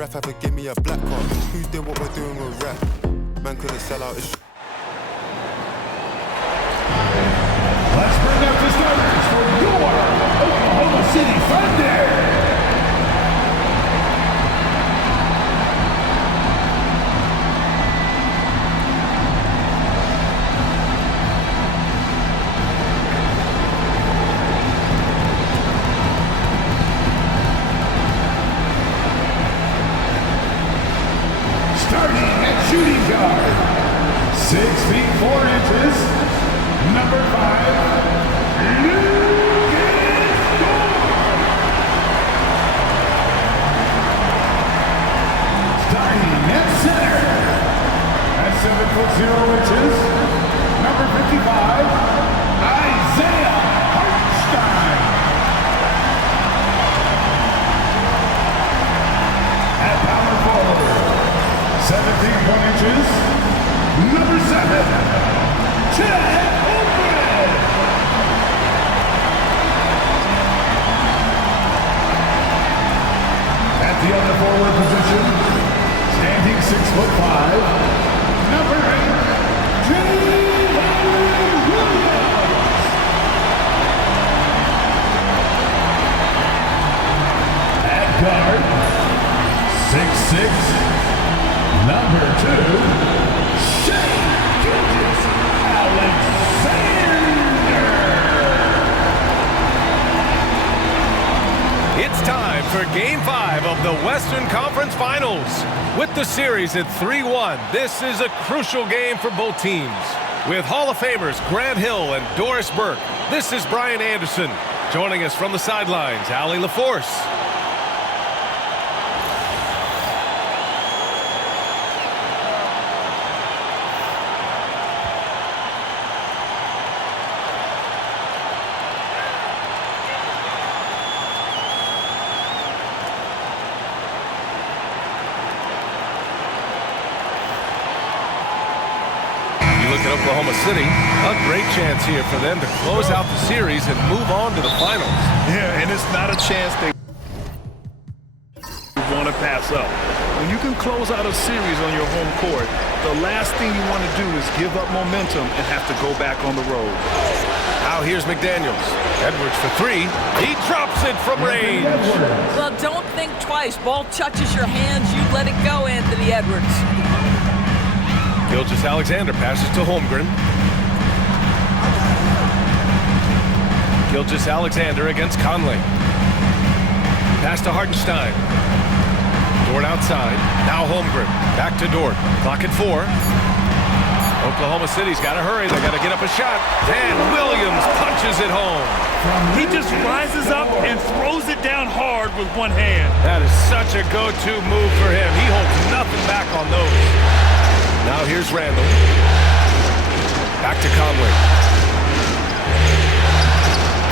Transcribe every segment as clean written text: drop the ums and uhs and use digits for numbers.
ref have to give me a black card. Who did what we're doing with rap? Man couldn't sell out his Let's bring up the starters for your Oklahoma City Thunder. Starting at shooting guard, 6 feet 4 inches, number 5, Lucas Dorn. Starting at center, at 7 foot 0 inches, number 55, Isaiah Hartenstein. At power forward, 7 feet 1 inches, number 7, Chet Holmgren. At the other forward position, standing 6'5", number 8, Jalen Williams. At guard, 6'6", number 2, Shai Gilgeous-Alexander. It's time for Game 5 of the Western Conference Finals. With the series at 3-1, this is a crucial game for both teams. With Hall of Famers Grant Hill and Doris Burke, this is Brian Anderson. Joining us from the sidelines, Allie LaForce. Look at Oklahoma City, a great chance here for them to close out the series and move on to the finals. Yeah, and it's not a chance they want to pass up. When you can close out a series on your home court, the last thing you want to do is give up momentum and have to go back on the road. Now here's McDaniels. Edwards for 3. He drops it from range. Well, don't think twice. Ball touches your hands, you let it go, Anthony Edwards. Gilgeous-Alexander passes to Holmgren. Gilgeous-Alexander against Conley. Pass to Hartenstein. Dort outside. Now Holmgren. Back to Dort. Clock at 4. Oklahoma City's got to hurry. They got to get up a shot. And Williams punches it home. He just rises up and throws it down hard with one hand. That is such a go-to move for him. He holds nothing back on those. Now here's Randall. Back to Conley.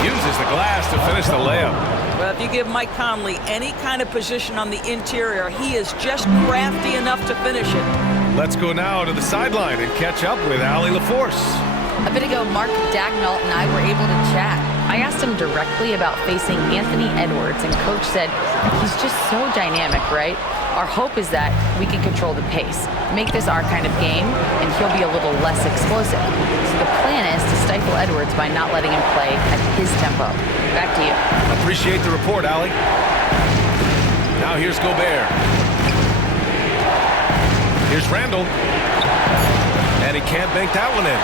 Uses the glass to finish the layup. Well, if you give Mike Conley any kind of position on the interior, he is just crafty enough to finish it. Let's go now to the sideline and catch up with Allie LaForce. A bit ago, Mark Dagnall and I were able to chat. I asked him directly about facing Anthony Edwards, and Coach said he's just so dynamic, right? Our hope is that we can control the pace, make this our kind of game, and he'll be a little less explosive. So the plan is to stifle Edwards by not letting him play at his tempo. Back to you. Appreciate the report, Allie. Now here's Gobert. Here's Randall. And he can't bank that one in.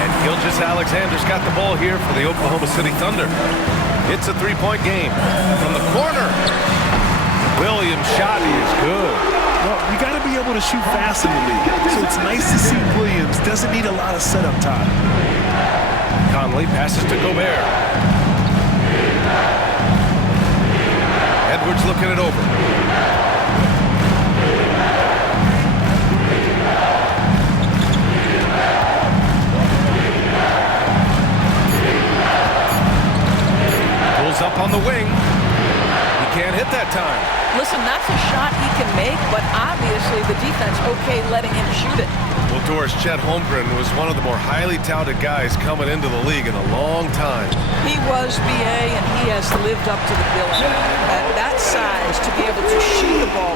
And Gilgeous-Alexander's got the ball here for the Oklahoma City Thunder. It's a 3-point game. From the corner. Williams' shot is good. Well, you got to be able to shoot fast in the league. So it's nice to see Williams doesn't need a lot of setup time. Conley passes to Gobert. Edwards looking it over. Pulls up on the wing. He can't hit that time. Listen, that's a shot he can make, but obviously the defense okay letting him shoot it. Well, Doris, Chet Holmgren was one of the more highly touted guys coming into the league in a long time. He was BA, and he has lived up to the billing. At that size, to be able to shoot the ball,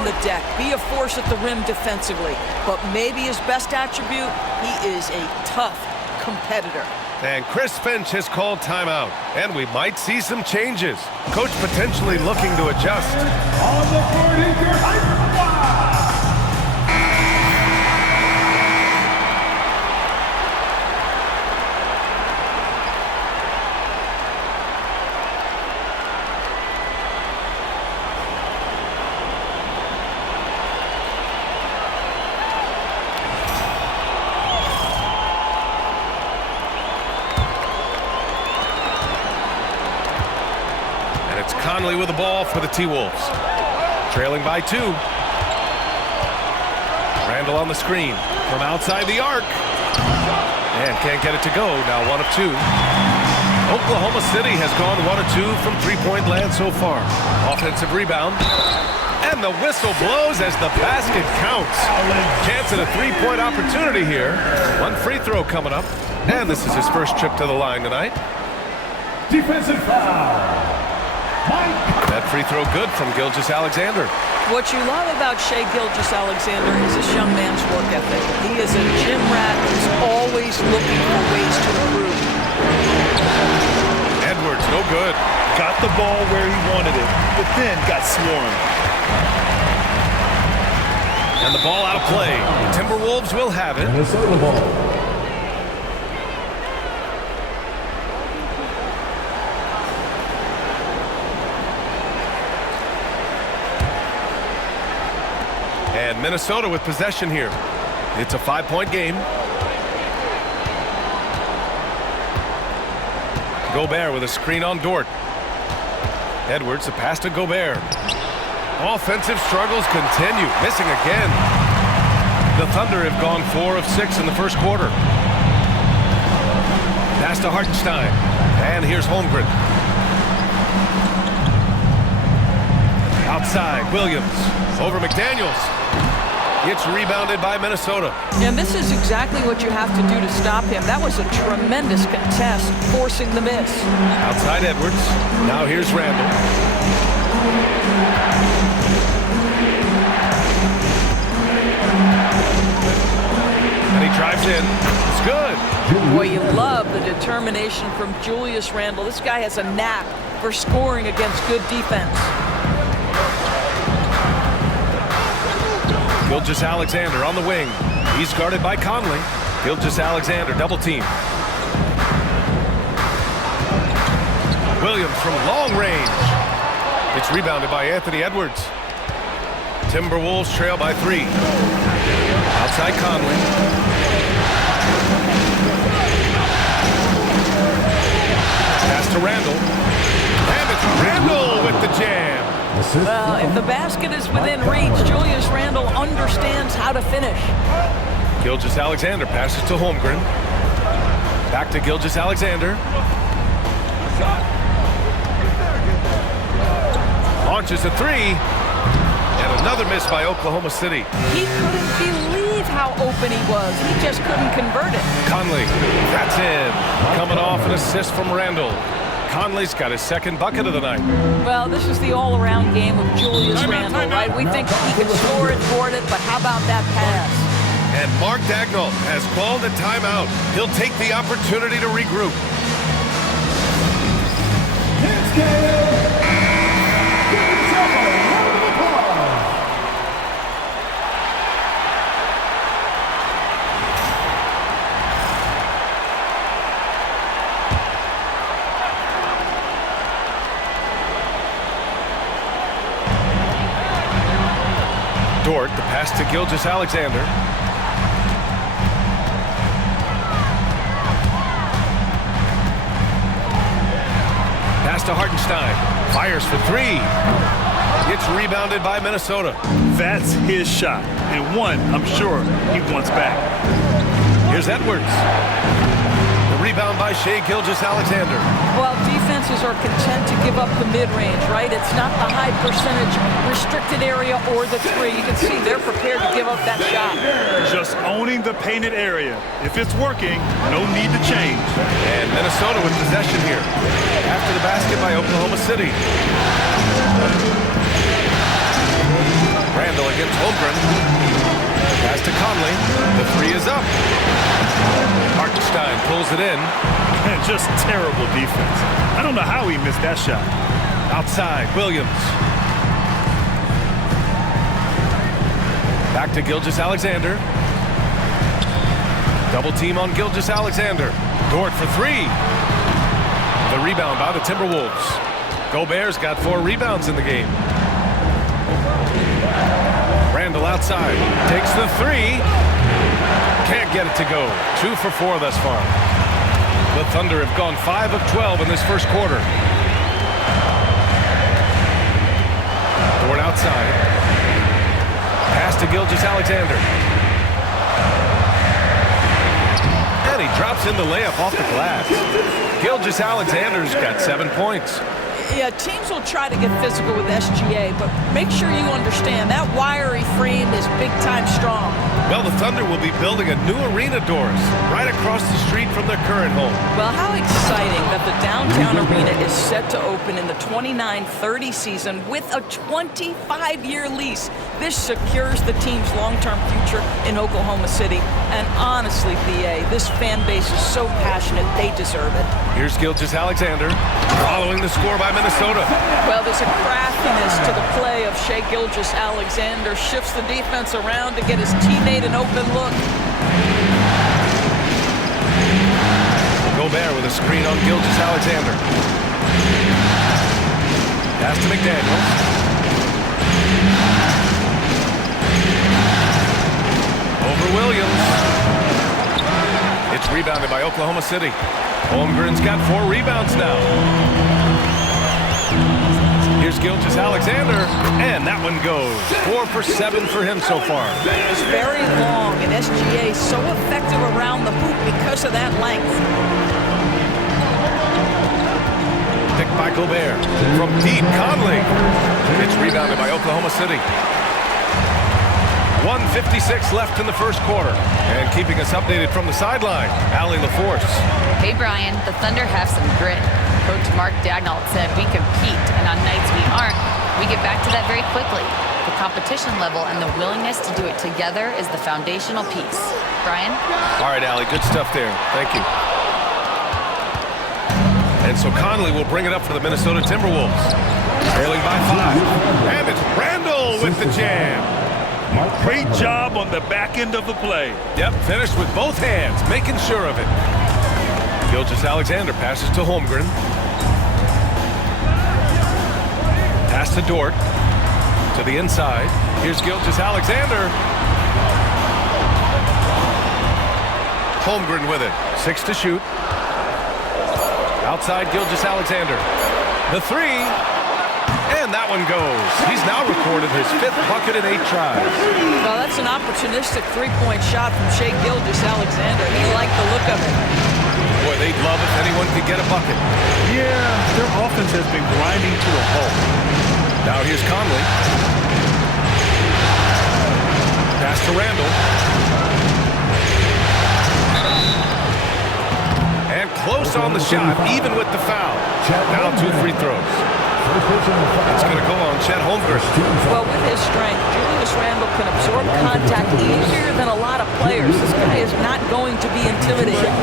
on the deck, be a force at the rim defensively. But maybe his best attribute, he is a tough competitor. And Chris Finch has called timeout, and we might see some changes. Coach potentially looking to adjust. On the court is your Hyperfly. Conley with the ball for the T-Wolves. Trailing by 2. Randall on the screen from outside the arc. And can't get it to go. Now 1 of 2. Oklahoma City has gone 1 of 2 from three-point land so far. Offensive rebound. And the whistle blows as the basket counts. Chance at a three-point opportunity here. 1 free throw coming up. And this is his first trip to the line tonight. Defensive foul. That free throw good from Gilgeous-Alexander. What you love about Shai Gilgeous-Alexander is this young man's work ethic. He is a gym rat who's always looking for ways to improve. Edwards, no good. Got the ball where he wanted it, but then got swarmed. And the ball out of play. The Timberwolves will have it. Minnesota ball. And Minnesota with possession here. It's a 5-point game. Gobert with a screen on Dort. Edwards, a pass to Gobert. Offensive struggles continue. Missing again. The Thunder have gone 4 of 6 in the first quarter. Pass to Hartenstein. And here's Holmgren. Outside, Williams. Over McDaniels. It's rebounded by Minnesota. And this is exactly what you have to do to stop him. That was a tremendous contest, forcing the miss. Outside Edwards. Now here's Randall. And he drives in. It's good. Boy, you love the determination from Julius Randle. This guy has a knack for scoring against good defense. Gilgeous-Alexander on the wing. He's guarded by Conley. Gilgeous-Alexander double team. Williams from long range. It's rebounded by Anthony Edwards. Timberwolves trail by 3. Outside Conley. Pass to Randall. And it's Randall with the jam. Well, if the basket is within reach, Julius Randle understands how to finish. Gilgeous-Alexander passes to Holmgren. Back to Gilgeous-Alexander. Launches a 3. And another miss by Oklahoma City. He couldn't believe how open he was. He just couldn't convert it. Conley, that's in. Coming off an assist from Randall. Conley's got his second bucket of the night. Well, this is the all-around game of Julius Randle, right? We think he can score it, board it, but how about that pass? And Mark Daigneault has called a timeout. He'll take the opportunity to regroup. Dort, the pass to Gilgeous-Alexander. Pass to Hartenstein. Fires for 3. It's rebounded by Minnesota. That's his shot, and one I'm sure he wants back. Here's Edwards. The rebound by Shai Gilgeous-Alexander. Well, defenses are content to give up the mid-range, right? It's not the high percentage restricted area or the 3. You can see they're prepared to give up that shot. Just owning the painted area. If it's working, no need to change. And Minnesota with possession here. After the basket by Oklahoma City. Randall against Holmgren. Pass to Conley. The three is up. Hartenstein pulls it in. Just terrible defense. I don't know how he missed that shot. Outside, Williams. Back to Gilgeous-Alexander. Double team on Gilgeous-Alexander. Dort for three. The rebound by the Timberwolves. Gobert's got 4 rebounds in the game. Randall outside. Takes the three. Can't get it to go. 2 for 4 thus far. The Thunder have gone 5 of 12 in this first quarter. Dort outside. Pass to Gilgeous-Alexander. And he drops in the layup off the glass. Gilgeous-Alexander's got 7 points. Yeah, teams will try to get physical with SGA, but make sure you understand that wiry frame is big-time strong. Well, the Thunder will be building a new arena, Doris, right across the street from their current home. Well, how exciting that the downtown arena is set to open in the 29-30 season with a 25-year lease. This secures the team's long-term future in Oklahoma City. And honestly, BA, this fan base is so passionate, they deserve it. Here's Gilgeous-Alexander, following the score by Minnesota. Well, there's a craftiness to the play of Shai Gilgeous-Alexander. Shifts the defense around to get his teammate an open look. Gobert with a screen on Gilgeous-Alexander. Pass to McDaniels. Over Williams. It's rebounded by Oklahoma City. Holmgren's got 4 rebounds now. Here's Gilgeous-Alexander, and that one goes. 4 for 7 for him so far. It's very long, and SGA so effective around the hoop because of that length. Picked by Gobert. From deep, Conley. It's rebounded by Oklahoma City. 1:56 left in the first quarter. And keeping us updated from the sideline, Allie LaForce. Hey, Brian, the Thunder have some grit. Coach Mark Daigneault said we compete, and on nights we aren't, we get back to that very quickly. The competition level and the willingness to do it together is the foundational piece. Brian? All right, Allie, good stuff there. Thank you. And so Conley will bring it up for the Minnesota Timberwolves. Trailing by 5. And it's Randall with the jam. Great job on the back end of the play. Yep, finished with both hands, making sure of it. Gilgeous-Alexander passes to Holmgren. Pass to Dort. To the inside. Here's Gilgeous-Alexander. Holmgren with it. 6 to shoot. Outside Gilgeous-Alexander. The three. And that one goes. He's now recorded his 5th bucket in 8 tries. Well, that's an opportunistic three-point shot from Shai Gilgeous-Alexander. He liked the look of it. Boy, they'd love if anyone could get a bucket. Yeah, their offense has been grinding to a halt. Now here's Conley. Pass to Randall. And close on the shot, even with the foul. Now 2 free throws. It's going to go on Chet Holmgren. Well, with his strength, Julius Randle can absorb contact easier than a lot of players. This guy is not going to be intimidated.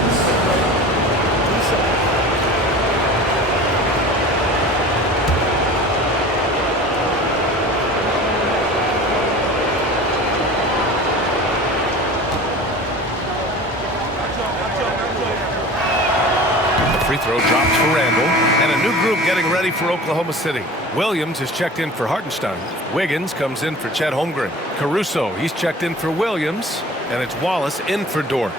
Free throw drops for Randall. And a new group getting ready for Oklahoma City. Williams is checked in for Hartenstein. Wiggins comes in for Chet Holmgren. Caruso, he's checked in for Williams. And it's Wallace in for Dort.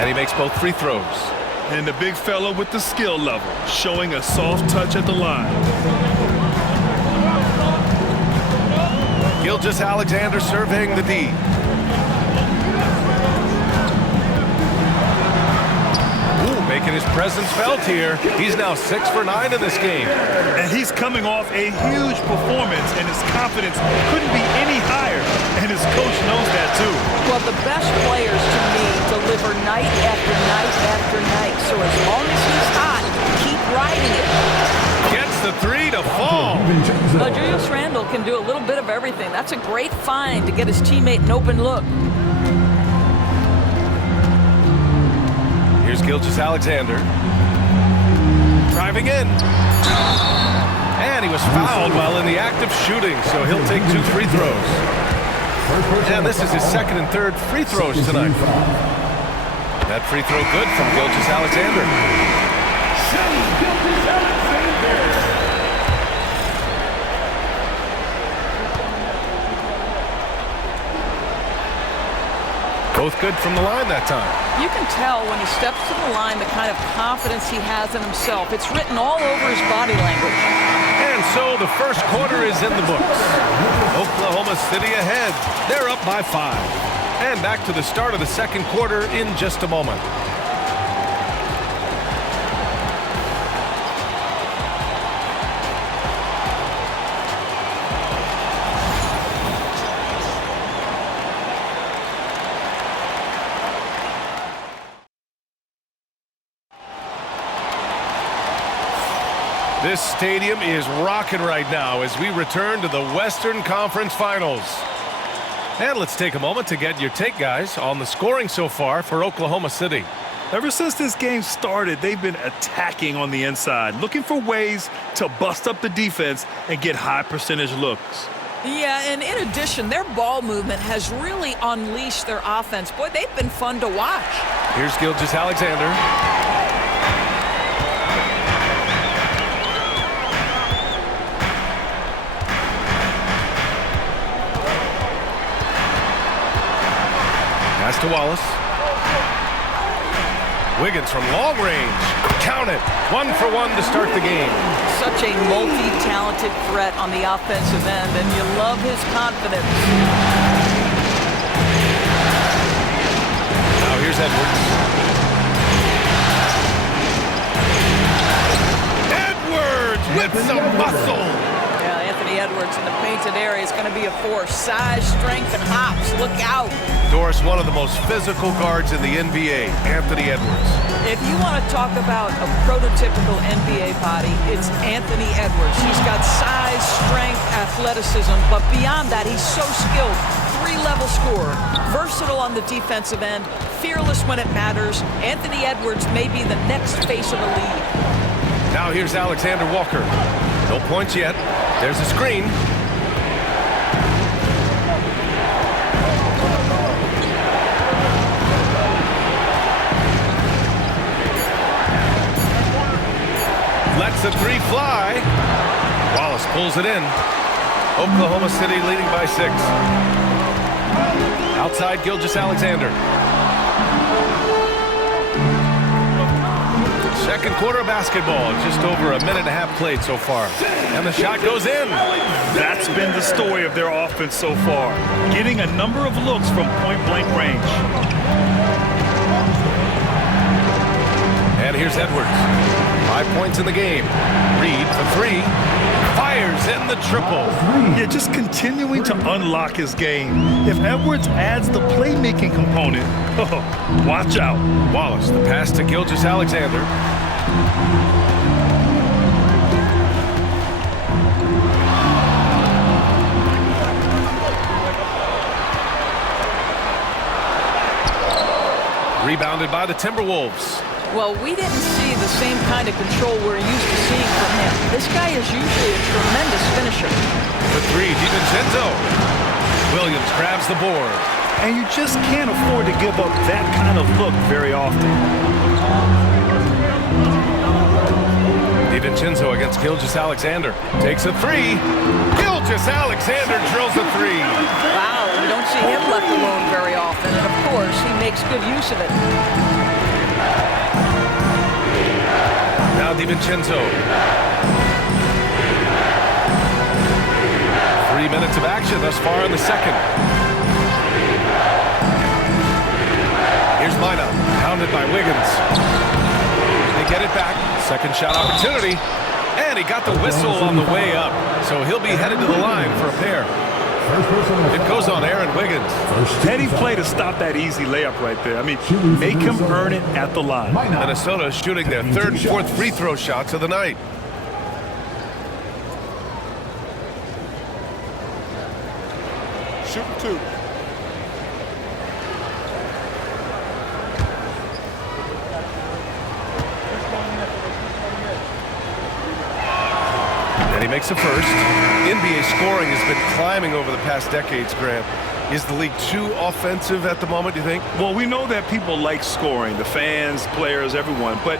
And he makes both free throws. And the big fella with the skill level, showing a soft touch at the line. Gilgeous-Alexander surveying the D. Ooh, making his presence felt here. He's now 6 for 9 in this game. And he's coming off a huge performance, and his confidence couldn't be any higher. And his The best players, to me, deliver night after night after night. So as long as he's hot, keep riding it. Gets the three to fall. Julius Randle can do a little bit of everything. That's a great find to get his teammate an open look. Here's Gilgeous-Alexander. Driving in. And he was fouled while in the act of shooting, so he'll take 2 free throws. And this is his second and third free throws tonight. That free throw good from Gilgeous-Alexander. Both good from the line that time. You can tell when he steps to the line the kind of confidence he has in himself. It's written all over his body language. And so the first quarter is in the books. Oklahoma City ahead. They're up by 5. And back to the start of the second quarter in just a moment. This stadium is rocking right now as we return to the Western Conference Finals. And let's take a moment to get your take, guys, on the scoring so far for Oklahoma City. Ever since this game started, they've been attacking on the inside, looking for ways to bust up the defense and get high percentage looks. Yeah, and in addition, their ball movement has really unleashed their offense. Boy, they've been fun to watch. Here's Gilgeous-Alexander. Pass to Wallace. Wiggins from long range. Count it. 1 for 1 to start the game. Such a multi-talented threat on the offensive end, and you love his confidence. Now here's Edwards. Edwards with some muscle. Yeah, Anthony Edwards in the painted area is going to be a force. Size, strength, and hops. Look out. Doris, one of the most physical guards in the NBA, Anthony Edwards. If you want to talk about a prototypical NBA body, it's Anthony Edwards. He's got size, strength, athleticism, but beyond that, he's so skilled. 3-level scorer, versatile on the defensive end, fearless when it matters. Anthony Edwards may be the next face of the league. Now here's Alexander Walker. No points yet. There's a screen. Lets the three fly. Wallace pulls it in. Oklahoma City leading by 6. Outside Gilgeous-Alexander. Second quarter of basketball. Just over a minute and a half played so far. And the shot goes in. That's been the story of their offense so far. Getting a number of looks from point-blank range. And here's Edwards. 5 points in the game. Reed for 3. Fires in the triple. Yeah, just continuing to unlock his game. If Edwards adds the playmaking component, watch out. Wallace, the pass to Gilgeous-Alexander. Rebounded by the Timberwolves. Well, we didn't see the same kind of control we're used to seeing from him. This guy is usually a tremendous finisher. For 3, DiVincenzo. Williams grabs the board. And you just can't afford to give up that kind of look very often. DiVincenzo against Gilgeous-Alexander. Takes a 3. Gilgeous-Alexander drills a 3. Wow, we don't see him left alone very often, and of course, he makes good use of it. Now DiVincenzo. 3 minutes of action thus far in the second. Here's Mina, pounded by Wiggins. They get it back. Second shot opportunity. And he got the whistle on the way up. So he'll be headed to the line for a pair. First personal It goes on Aaron Wiggins. Heady play to stop that easy layup right there. I mean, make him earn it at the line. Minnesota shooting their third and fourth free throw shots of the night. Shoot 2. And he makes a first. NBA scoring has been climbing over the past decades, Grant. Is the league too offensive at the moment, do you think? Well, we know that people like scoring, the fans, players, everyone, but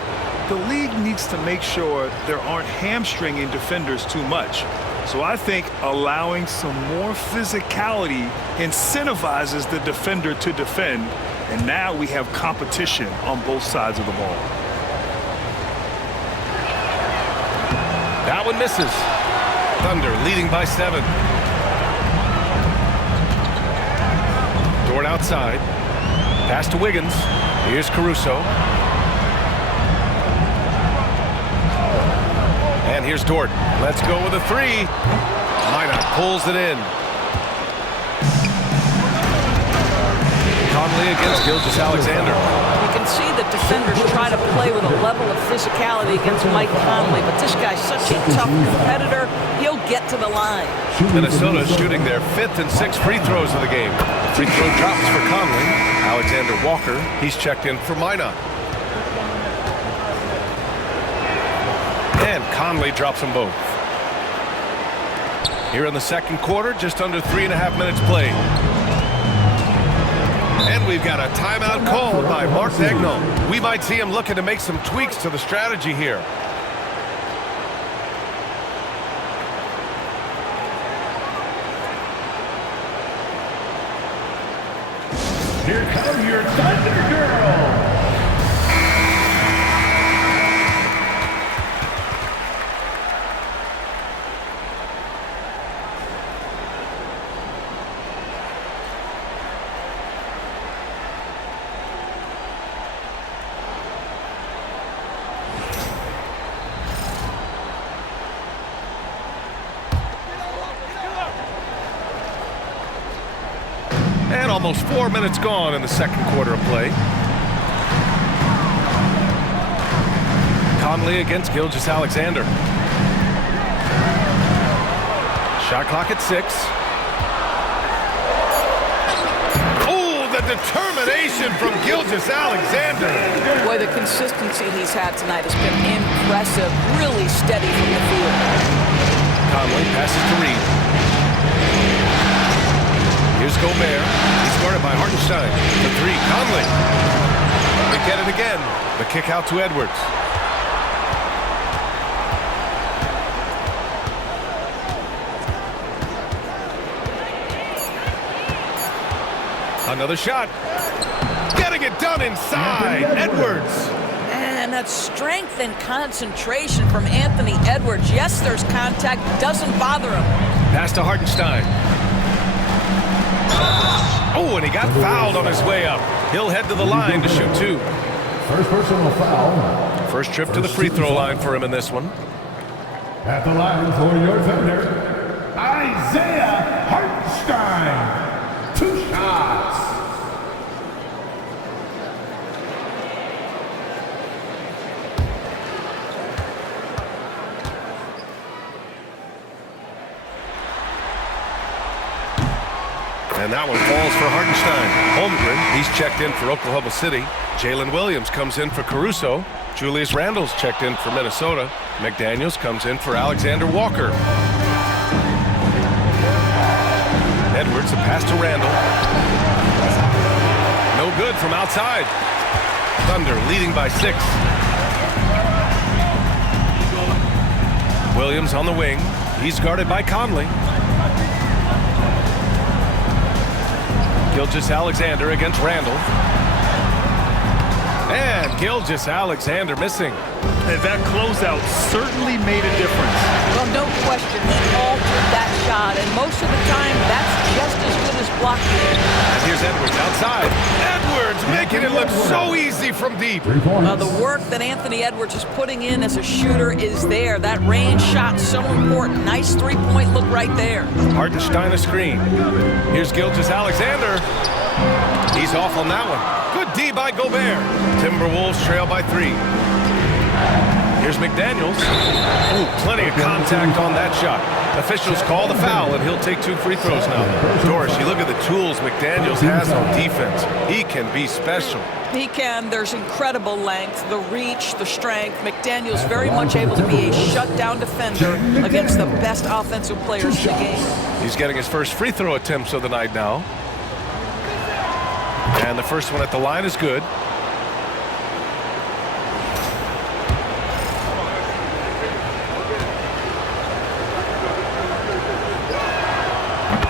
the league needs to make sure there aren't hamstringing defenders too much. So I think allowing some more physicality incentivizes the defender to defend, and now we have competition on both sides of the ball. That one misses. Thunder leading by 7. Dort outside. Pass to Wiggins. Here's Caruso. And here's Dort. Let's go with a 3. Minot pulls it in. Conley against Gilgeous-Alexander. You can see that defenders try to play with a level of physicality against Mike Conley, but this guy's such a tough competitor, he'll get to the line. Minnesota shooting their 5th and 6th free throws of the game. Free throw drops for Conley. Alexander Walker, he's checked in for Minot. And Conley drops them both. Here in the second quarter, just under 3.5 minutes played. And we've got a timeout called by Mark Daigneault. We might see him looking to make some tweaks to the strategy here. Here come your Thunder Girls. And almost 4 minutes gone in the second quarter of play. Conley against Gilgeous-Alexander. Shot clock at 6. Oh, the determination from Gilgeous-Alexander. Boy, the consistency he's had tonight has been impressive, really steady from the field. Conley passes to Reed. Here's Gobert. He's guarded by Hartenstein. The 3, Conley. They get it again. The kick out to Edwards. Another shot. Getting it done inside. Edwards. And that strength and concentration from Anthony Edwards. Yes, there's contact. Doesn't bother him. Pass to Hartenstein. Oh, and he got fouled on his way up. He'll head to the line to shoot 2. First personal foul. First trip to the free throw line for him in this one. At the line for your Thunder, Isaiah Hartenstein. 2 shots. And that one falls for Hartenstein. Holmgren, he's checked in for Oklahoma City. Jalen Williams comes in for Caruso. Julius Randle's checked in for Minnesota. McDaniels comes in for Alexander Walker. Edwards, a pass to Randle. No good from outside. Thunder leading by 6. Williams on the wing. He's guarded by Conley. Gilgeous-Alexander against Randle. And Gilgeous-Alexander missing. And that closeout certainly made a difference. Well, no question, he altered that shot, and most of the time, that's just as good as blocking. As he Here's Edwards outside. Edwards making it look so easy from deep. 3 points. The work that Anthony Edwards is putting in as a shooter is there. That range shot so important. Nice three-point look right there. Hartenstein a screen. Here's Gilgeous-Alexander. He's off on that one. Good D by Gobert. Timberwolves trail by 3. Here's McDaniels. Ooh, plenty of contact on that shot. Officials call the foul, and he'll take 2 free throws now. Doris, you look at the tools McDaniels has on defense. He can be special. He can. There's incredible length, the reach, the strength. McDaniel's very much able to be a shutdown defender against the best offensive players in the game. He's getting his first free throw attempts of the night now. And the first one at the line is good.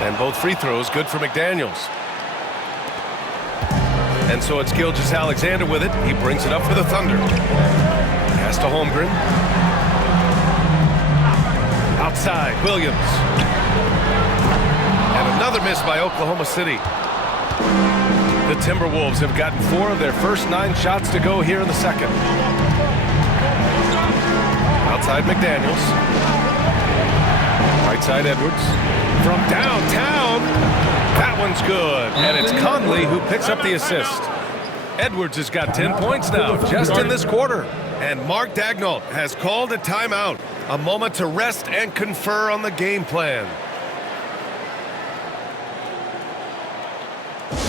And both free throws good for McDaniels. And so it's Gilgeous-Alexander with it. He brings it up for the Thunder. Pass to Holmgren. Outside, Williams. And another miss by Oklahoma City. The Timberwolves have gotten 4 of their first 9 shots to go here in the second. Outside McDaniels. Right side Edwards. From downtown. That one's good. And it's Conley who picks up the assist. Edwards has got 10 points now just in this quarter. And Mark Daigneault has called a timeout. A moment to rest and confer on the game plan.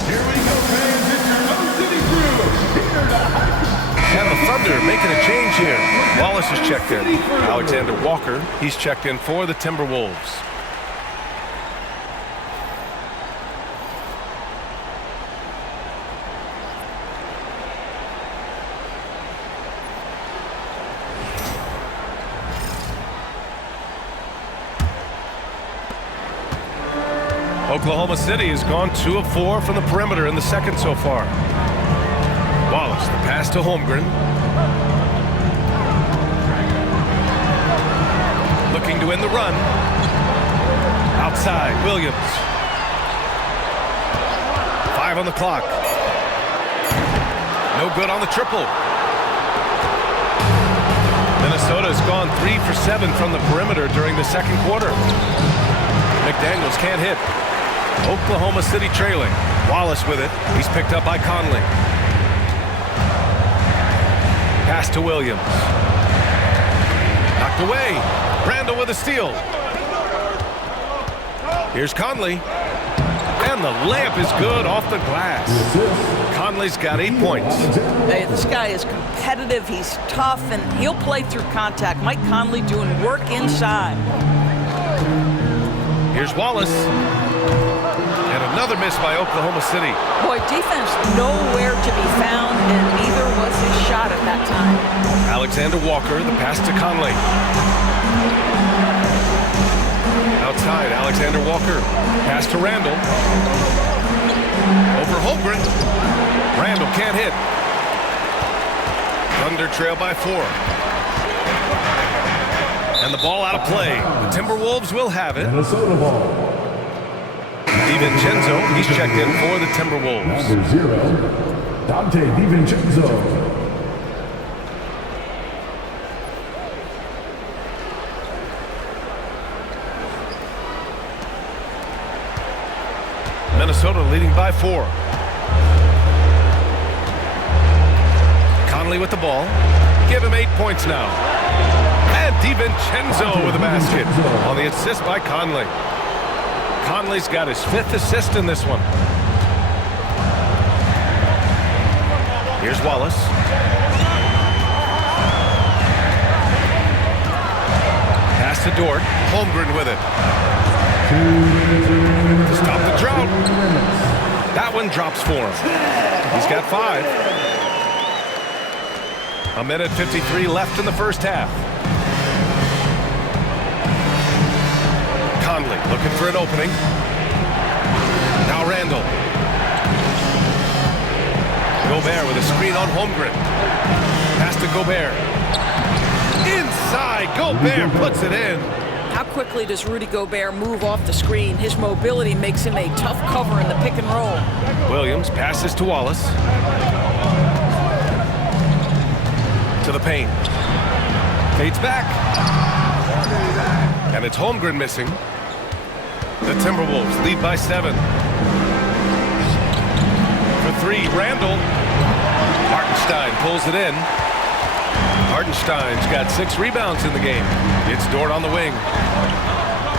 Here we go, fans. It's your Rose City Crew. Here to hype. And the Thunder making a change here. Wallace has checked in. Alexander Walker, he's checked in for the Timberwolves. Oklahoma City has gone 2 of 4 from the perimeter in the second so far. Wallace, the pass to Holmgren. Looking to win the run. Outside, Williams. 5 on the clock. No good on the triple. Minnesota has gone 3 for 7 from the perimeter during the second quarter. McDaniels can't hit. Oklahoma City trailing. Wallace with it. He's picked up by Conley. Pass to Williams. Knocked away. Randall with a steal. Here's Conley. And the layup is good off the glass. Conley's got 8 points. Hey, this guy is competitive. He's tough, and he'll play through contact. Mike Conley doing work inside. Here's Wallace. And another miss by Oklahoma City. Boy, defense nowhere to be found, and neither was his shot at that time. Alexander Walker, the pass to Conley. Outside, Alexander Walker. Pass to Randall. Over Holmgren. Randall can't hit. Thunder trail by 4. And the ball out of play. The Timberwolves will have it. Minnesota ball. DiVincenzo, he's checked in for the Timberwolves. Number 0, Dante DiVincenzo. Minnesota leading by 4. Conley with the ball. Give him 8 points now. And DiVincenzo with the basket on the assist by Conley. Conley's got his 5th assist in this one. Here's Wallace. Pass to Dort. Holmgren with it. To stop the drought. That one drops for him. He's got 5. A minute 53 left in the first half. Conley looking for an opening. Now Randall. Gobert with a screen on Holmgren. Pass to Gobert. Inside, Gobert puts it in. How quickly does Rudy Gobert move off the screen? His mobility makes him a tough cover in the pick and roll. Williams passes to Wallace. To the paint. Fades back. And it's Holmgren missing. The Timberwolves lead by 7. For 3, Randall. Hartenstein pulls it in. Hartenstein's got 6 rebounds in the game. It's Dort on the wing.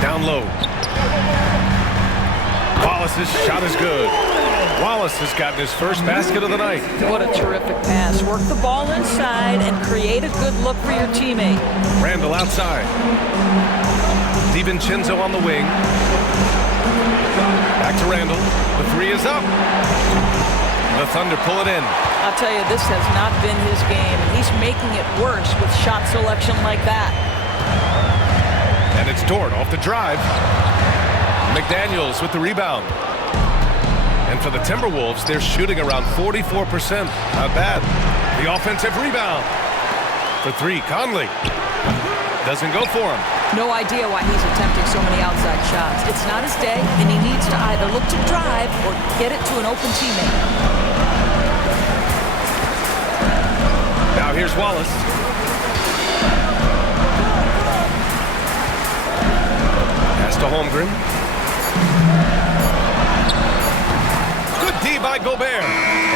Down low. Wallace's shot is good. Wallace has gotten his first basket of the night. What a terrific pass. Work the ball inside and create a good look for your teammate. Randall outside. DiVincenzo on the wing. Back to Randall. The 3 is up. The Thunder pull it in. I'll tell you, this has not been his game, and he's making it worse with shot selection like that. And it's Dort off the drive. McDaniels with the rebound. And for the Timberwolves, they're shooting around 44%. Not bad. The offensive rebound. For 3, Conley. Doesn't go for him. No idea why he's attempting so many outside shots. It's not his day, and he needs to either look to drive or get it to an open teammate. Now here's Wallace. Pass to Holmgren. Good D by Gobert.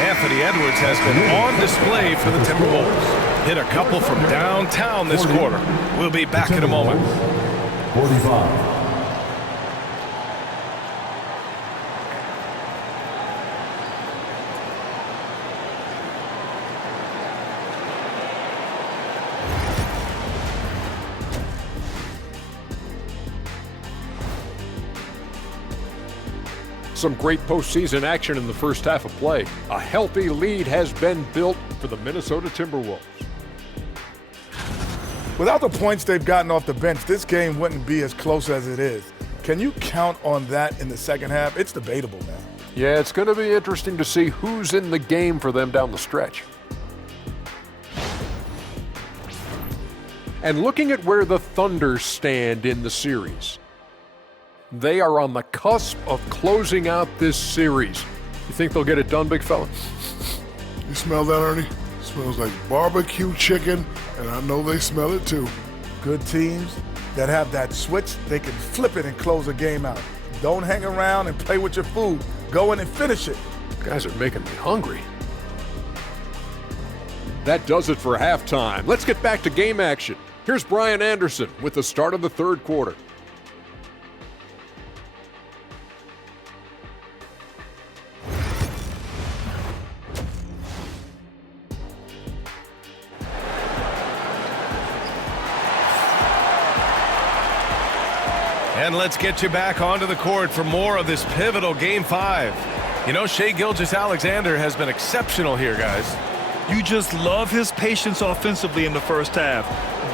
Anthony Edwards has been on display for the Timberwolves. Hit a couple from downtown this quarter. We'll be back in a moment. 45. Some great postseason action in the first half of play. A healthy lead has been built for the Minnesota Timberwolves. Without the points they've gotten off the bench, this game wouldn't be as close as it is. Can you count on that in the second half? It's debatable now. Yeah, it's going to be interesting to see who's in the game for them down the stretch. And looking at where the Thunder stand in the series, they are on the cusp of closing out this series. You think they'll get it done, big fella? You smell that, Ernie? It smells like barbecue chicken, and I know they smell it too. Good teams that have that switch, they can flip it and close a game out. Don't hang around and play with your food. Go in and finish it. Guys are making me hungry. That does it for halftime. Let's get back to game action. Here's Brian Anderson with the start of the third quarter. And let's get you back onto the court for more of this pivotal Game 5. You know, Shai Gilgeous-Alexander has been exceptional here, guys. You just love his patience offensively in the first half.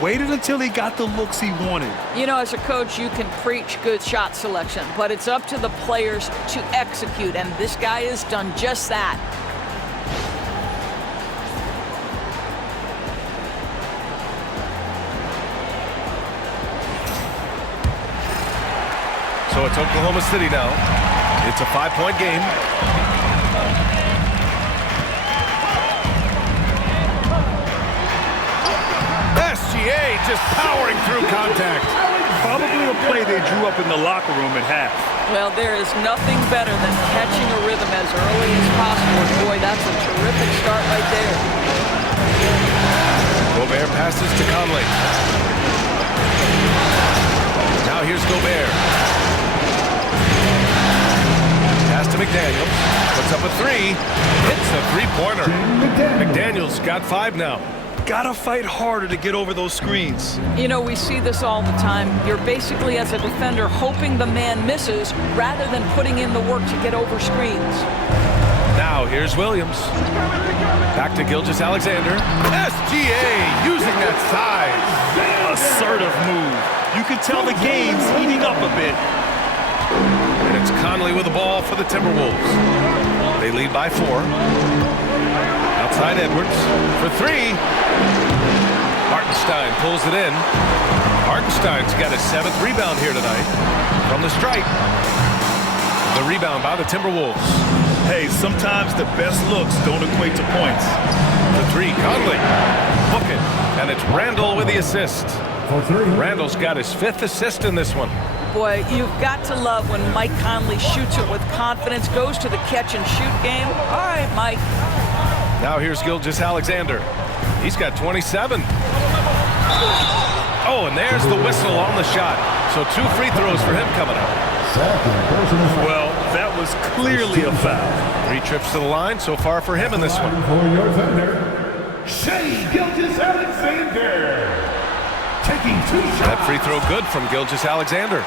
Waited until he got the looks he wanted. You know, as a coach, you can preach good shot selection, but it's up to the players to execute, and this guy has done just that. So it's Oklahoma City now. It's a 5-point game. SGA just powering through contact. Probably a play they drew up in the locker room at half. Well, there is nothing better than catching a rhythm as early as possible. Boy, that's a terrific start right there. Gobert passes to Conley. Now here's Gobert. Pass to McDaniels. Puts up a 3. Hits a three-pointer. McDaniels got 5 now. Gotta fight harder to get over those screens. You know, we see this all the time. You're basically, as a defender, hoping the man misses rather than putting in the work to get over screens. Now here's Williams. Back to Gilgeous-Alexander. SGA using that size. Assertive move. You can tell the game's heating up a bit. And it's Conley with the ball for the Timberwolves. They lead by 4. Outside Edwards for 3. Hartenstein pulls it in. Hartenstein's got his 7th rebound here tonight from the stripe. The rebound by the Timberwolves. Hey, sometimes the best looks don't equate to points. The 3, Conley. Book it. And it's Randall with the assist. Randall's got his 5th assist in this one. Boy, you've got to love when Mike Conley shoots it with confidence, goes to the catch-and-shoot game. All right, Mike. Now here's Gilgeous-Alexander. He's got 27. Oh, and there's the whistle on the shot. So 2 free throws for him coming up. Well, that was clearly a foul. 3 trips to the line so far for him in this one. For your Thunder, Shai Gilgeous-Alexander. Taking 2 shots. That free throw good from Gilgeous-Alexander.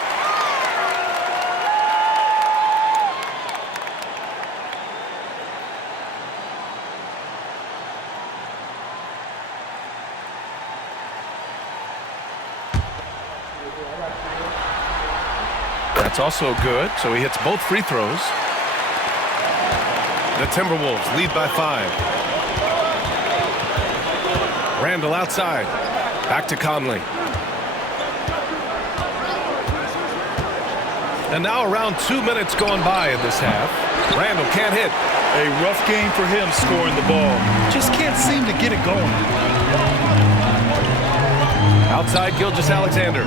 That's also good, so he hits both free throws. The Timberwolves lead by 5. Randall outside. Back to Conley. And now around 2 minutes gone by in this half. Randall can't hit. A rough game for him scoring the ball. Just can't seem to get it going. Outside Gilgeous-Alexander.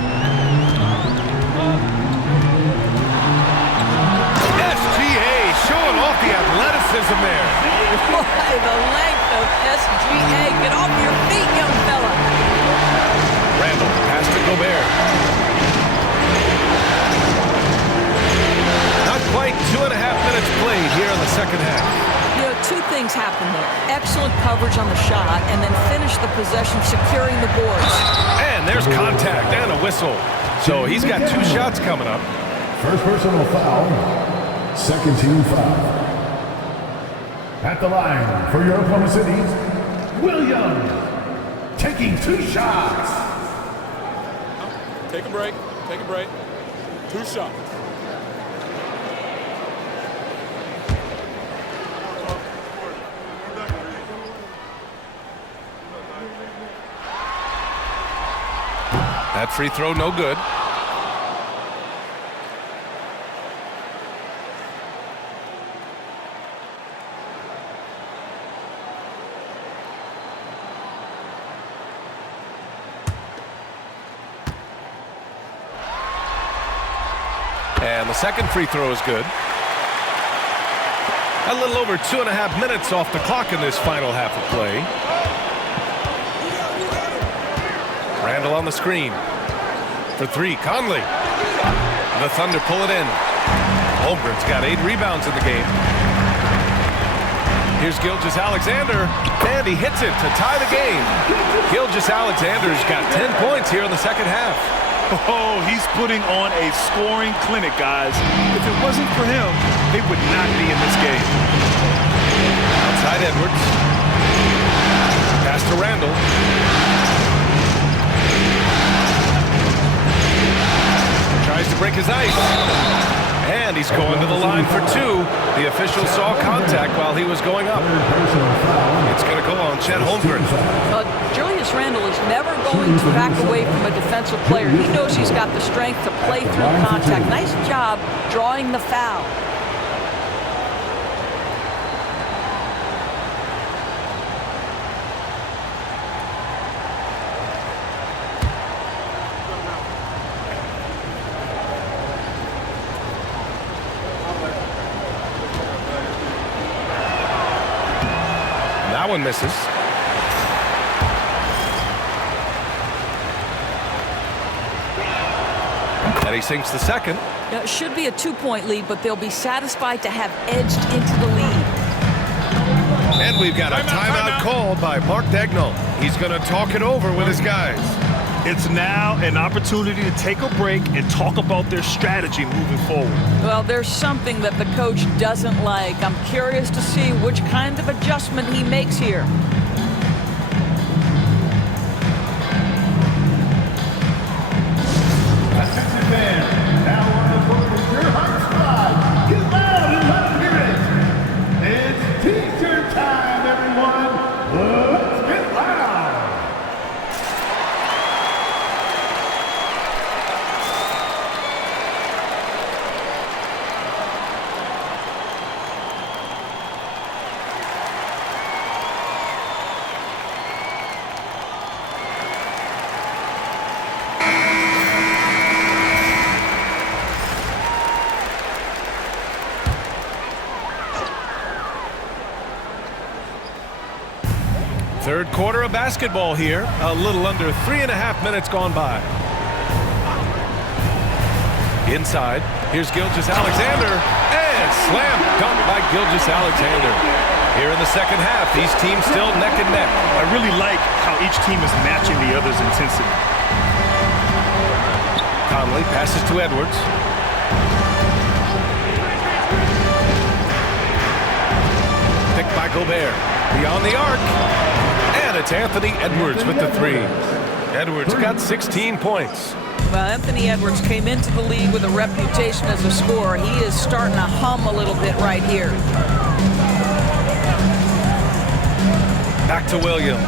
SGA showing off the athleticism there. Boy, the length of SGA. Get off your feet, young fella. Randall pass to Gobert. Not quite 2.5 minutes played here in the second half. You know, 2 things happened there. Excellent coverage on the shot, and then finish the possession securing the boards. And there's contact and a whistle. So he's got 2 shots coming up. First personal foul. Second team foul. At the line for your Oklahoma City, Williams. Taking 2 shots. Take a break. Take a break. 2 shots. That free throw no good. And the second free throw is good. A little over 2.5 minutes off the clock in this final half of play. Randall on the screen. For 3, Conley. The Thunder pull it in. Holmgren's got 8 rebounds in the game. Here's Gilgeous-Alexander, and he hits it to tie the game. Gilgeous-Alexander's got 10 points here in the second half. Oh, he's putting on a scoring clinic, guys. If it wasn't for him, they would not be in this game. Outside Edwards. Pass to Randall. Tries to break his ice. And he's going to the line for 2. The official saw contact while he was going up. It's going to go on Chet Holmgren. Julius Randle is never going to back away from a defensive player. He knows he's got the strength to play through contact. Nice job drawing the foul. That one misses. And he sinks the second. Now, it should be a 2-point lead, but they'll be satisfied to have edged into the lead. And we've got a timeout called by Mark Daigneault. He's going to talk it over with his guys. It's now an opportunity to take a break and talk about their strategy moving forward. Well, there's something that the coach doesn't like. I'm curious to see which kind of adjustment he makes here. Attention fans, now on the court is your heart squad. Get loud and let them hear it. It's T-shirt time, everyone. Let's get loud. Third quarter of basketball here. A little under 3.5 minutes gone by. Inside, here's Gilgeous-Alexander, and slam dunk by Gilgeous-Alexander. Here in the second half, these teams still neck and neck. I really like how each team is matching the other's intensity. Conley passes to Edwards. Picked by Gobert. Beyond the arc. And it's Anthony Edwards with the three. Edwards got 16 points. Well, Anthony Edwards came into the league with a reputation as a scorer. He is starting to hum a little bit right here. Back to Williams.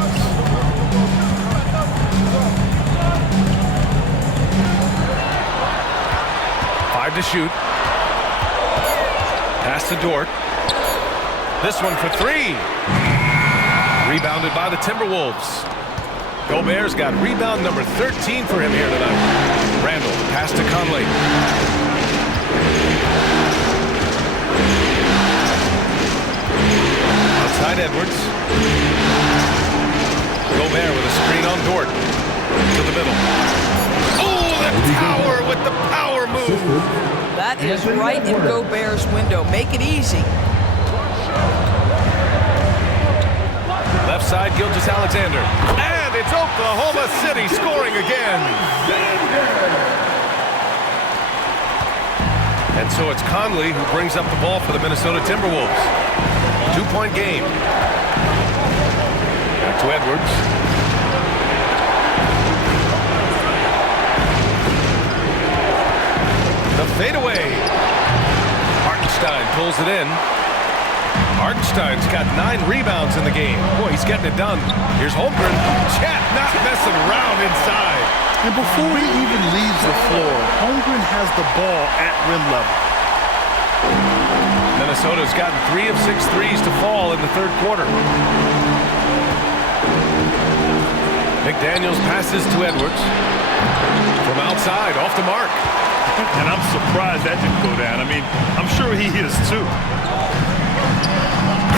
Five to shoot. Pass to Dort. This one for three. Rebounded by the Timberwolves. Gobert's got rebound number 13 for him here tonight. Randall, pass to Conley. Outside Edwards. Gobert with a screen on Dort. To the middle. Oh, the power with the power move. That is right in Gobert's window. Make it easy. Left side, Gilgeous-Alexander. And it's Oklahoma City scoring again. And so it's Conley who brings up the ball for the Minnesota Timberwolves. 2-point game. Back to Edwards. The fadeaway. Hartenstein pulls it in. Hartenstein's got 9 rebounds in the game. Boy, he's getting it done. Here's Holmgren. Chet not messing around inside. And before he even leaves the floor, Holmgren has the ball at rim level. Minnesota's gotten 3 of 6 threes to fall in the third quarter. McDaniels passes to Edwards. From outside, off the mark. And I'm surprised that didn't go down. I mean, I'm sure he is too.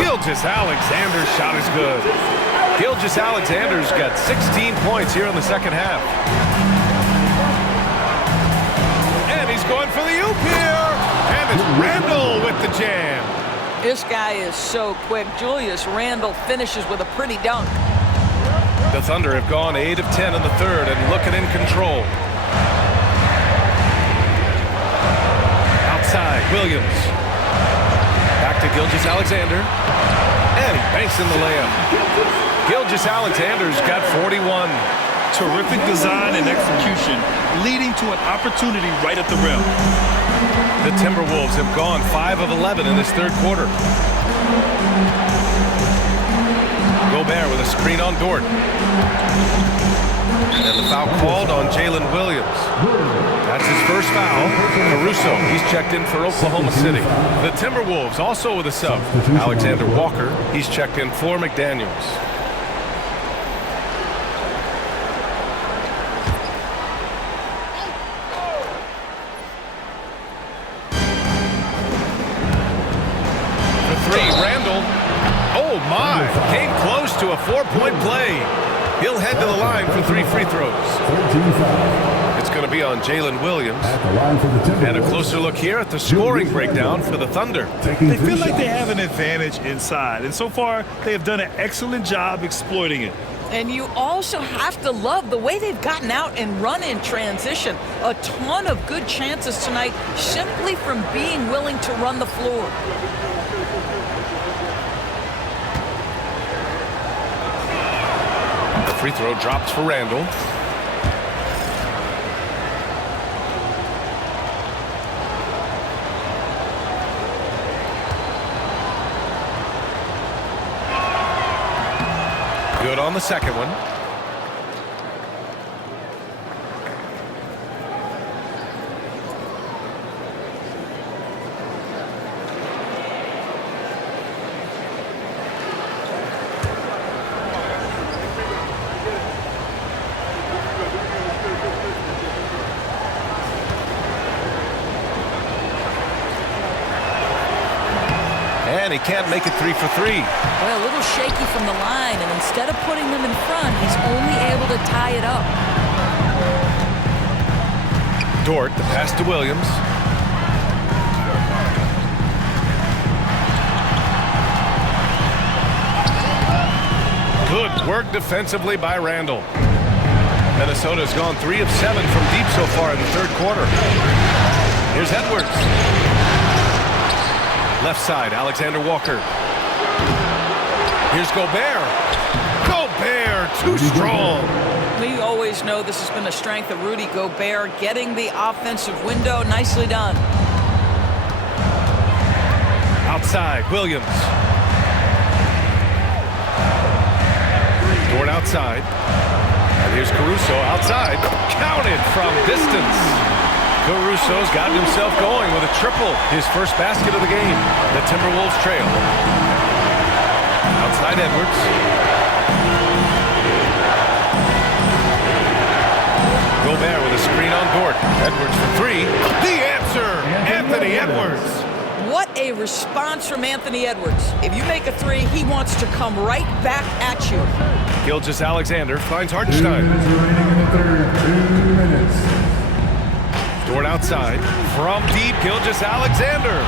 Gilgeous-Alexander's shot is good. Gilgeous-Alexander's got 16 points here in the second half. And he's going for the oop here. And it's Randall with the jam. This guy is so quick. Julius Randle finishes with a pretty dunk. The Thunder have gone 8 of 10 in the third and looking in control. Outside, Williams. Back to Gilgeous-Alexander. And he banks in the layup. Gilgeous-Alexander's got 41. Terrific design and execution, leading to an opportunity right at the rim. The Timberwolves have gone 5 of 11 in this third quarter. Gobert with a screen on Dort. And the foul called on Jalen Williams. That's his first foul. Caruso, he's checked in for Oklahoma City. The Timberwolves also with a sub. Alexander Walker, he's checked in for McDaniels. For three, Randall. Oh my, came close to a 4-point play. He'll head to the line for 3 free throws. It's going to be on Jalen Williams. And a closer look here at the scoring breakdown for the Thunder. They feel like they have an advantage inside, and so far they have done an excellent job exploiting it. And you also have to love the way they've gotten out and run in transition. A ton of good chances tonight simply from being willing to run the floor. The free throw drops for Randall. Good on the second one. And he can't make it 3 for 3. Well, a little shaky from the line, and instead of putting them in front, he's only able to tie it up. Dort, the pass to Williams. Good work defensively by Randall. Minnesota's gone 3 of 7 from deep so far in the third quarter. Here's Edwards. Left side, Alexander Walker. Here's Gobert. Gobert, too strong. We always know this has been a strength of Rudy Gobert, getting the offensive window. Nicely done. Outside, Williams. Dort outside. And here's Caruso outside. Counted from distance. Caruso's gotten himself going with a triple. His first basket of the game. The Timberwolves trail. Outside Edwards. Gobert with a screen on Dort. Edwards for 3. The answer, Anthony Edwards. What a response from Anthony Edwards. If you make a 3, he wants to come right back at you. Gilgeous-Alexander finds Hartenstein. 2 minutes remaining in the third. 2 minutes. Dort outside. From deep, Gilgeous-Alexander.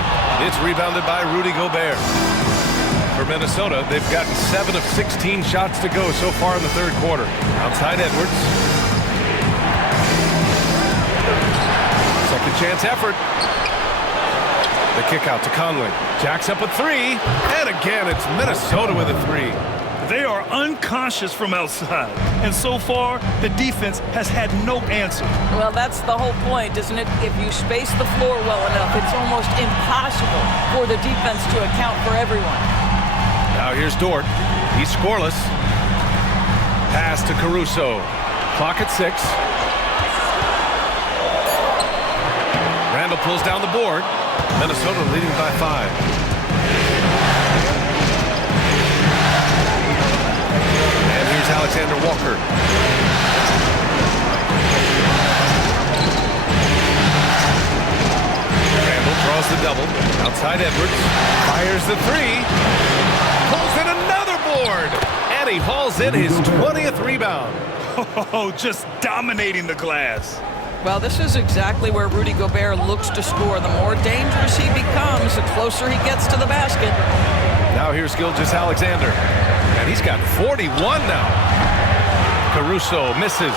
It's rebounded by Rudy Gobert. For Minnesota, they've gotten 7 of 16 shots to go so far in the third quarter. Outside Edwards. Second chance effort. The kick out to Conley. Jacks up a 3. And again, it's Minnesota with a 3. They are unconscious from outside. And so far, the defense has had no answer. Well, that's the whole point, isn't it? If you space the floor well enough, it's almost impossible for the defense to account for everyone. Now here's Dort. He's scoreless. Pass to Caruso. Clock at 6. Randall pulls down the board. Minnesota leading by 5. And here's Alexander Walker. Randall draws the double. Outside Edwards. Fires the 3. Pulls in another board. And he hauls in his 20th rebound. Oh, just dominating the glass. Well, this is exactly where Rudy Gobert looks to score. The more dangerous he becomes, the closer he gets to the basket. Now here's Gilgeous-Alexander. And he's got 41 now. Caruso misses.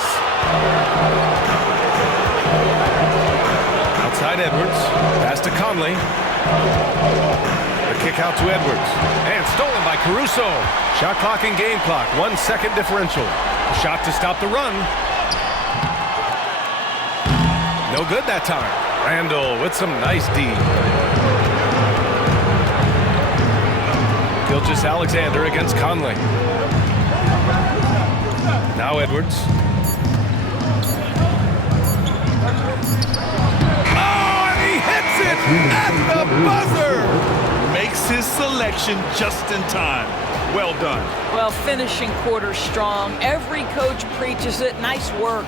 Outside Edwards. Pass to Conley. The kick out to Edwards. And stolen by Caruso. Shot clock and game clock. 1 second differential. A shot to stop the run. No good that time. Randall with some nice D. Gilgeous-Alexander against Conley. Now Edwards. Oh, and he hits it at the buzzer. Makes his selection just in time. Well done. Well, finishing quarter strong. Every coach preaches it. Nice work.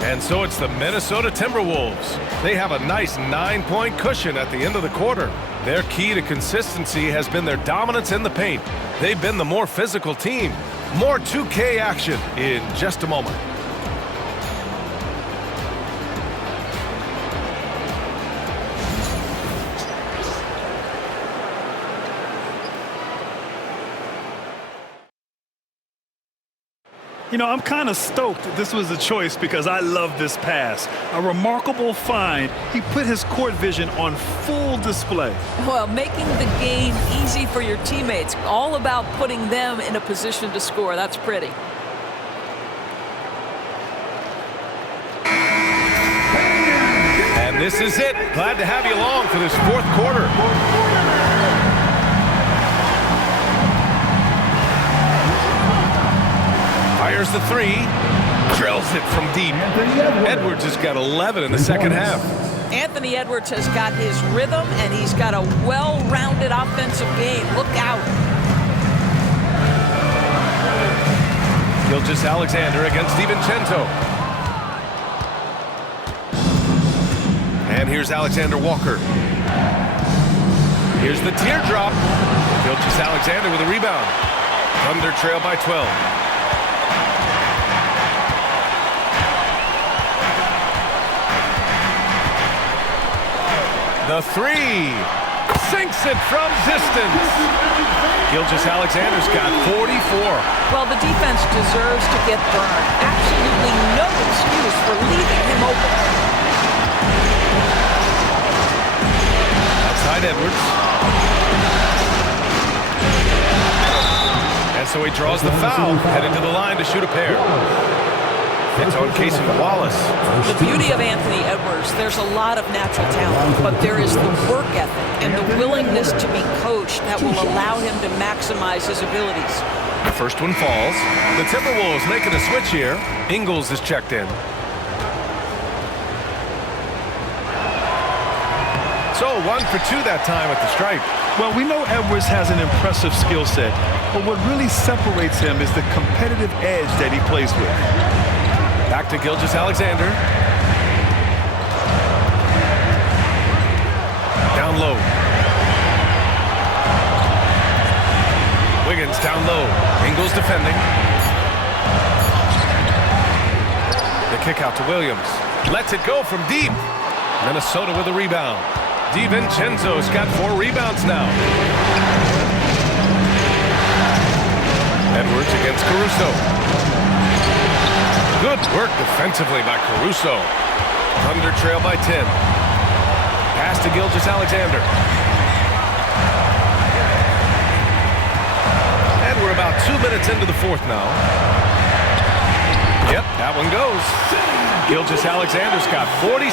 And so it's the Minnesota Timberwolves. They have a nice 9-point cushion at the end of the quarter. Their key to consistency has been their dominance in the paint. They've been the more physical team. More 2K action in just a moment. You know, I'm kind of stoked this was a choice because I love this pass. A remarkable find. He put his court vision on full display. Well, making the game easy for your teammates. All about putting them in a position to score. That's pretty. And this is it. Glad to have you along for this fourth quarter. Fires the 3. Drills it from deep. Edwards has got 11 in the second half. Anthony Edwards has got his rhythm, and he's got a well-rounded offensive game. Look out. Gilgeous-Alexander against DiVincenzo. And here's Alexander Walker. Here's the teardrop. Gilgeous-Alexander with a rebound. Thunder trail by 12. The three. Sinks it from distance. Gilgeous-Alexander's got 44. Well, the defense deserves to get burned. Absolutely no excuse for leaving him open. Outside Edwards. And so he draws the foul, headed to the line to shoot a pair. It's on Casey Wallace. The beauty of Anthony Edwards, there's a lot of natural talent, but there is the work ethic and the willingness to be coached that will allow him to maximize his abilities. The first one falls. The Timberwolves making a switch here. Ingles is checked in. So 1 for 2 that time at the stripe. Well, we know Edwards has an impressive skill set, but what really separates him is the competitive edge that he plays with. Back to Gilgeous-Alexander. Down low. Wiggins down low. Ingles defending. The kick out to Williams. Lets it go from deep. Minnesota with a rebound. DiVincenzo's got 4 rebounds now. Edwards against Caruso. Good work defensively by Caruso. Thunder trail by 10. Pass to Gilgeous-Alexander. And we're about 2 minutes into the fourth now. Yep, that one goes. Gilgeous-Alexander's got 46.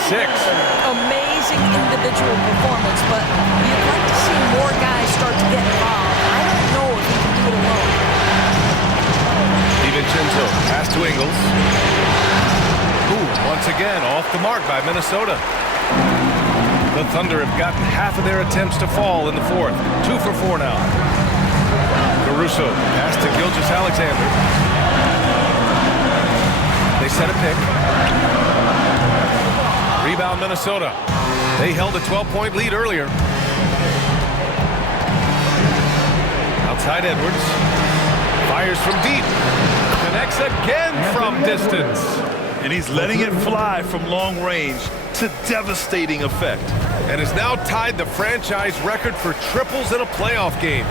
Amazing individual performance, but you'd like to see more guys start to get involved. I don't know if he can do it alone. DiVincenzo, pass to Ingles. Ooh, once again, off the mark by Minnesota. The Thunder have gotten half of their attempts to fall in the fourth. 2 for 4 now. Caruso, pass to Gilgeous-Alexander. They set a pick. Rebound Minnesota. They held a 12-point lead earlier. Outside Edwards. Fires from deep. Connects again from distance. And he's letting it fly from long range to devastating effect. And has now tied the franchise record for triples in a playoff game.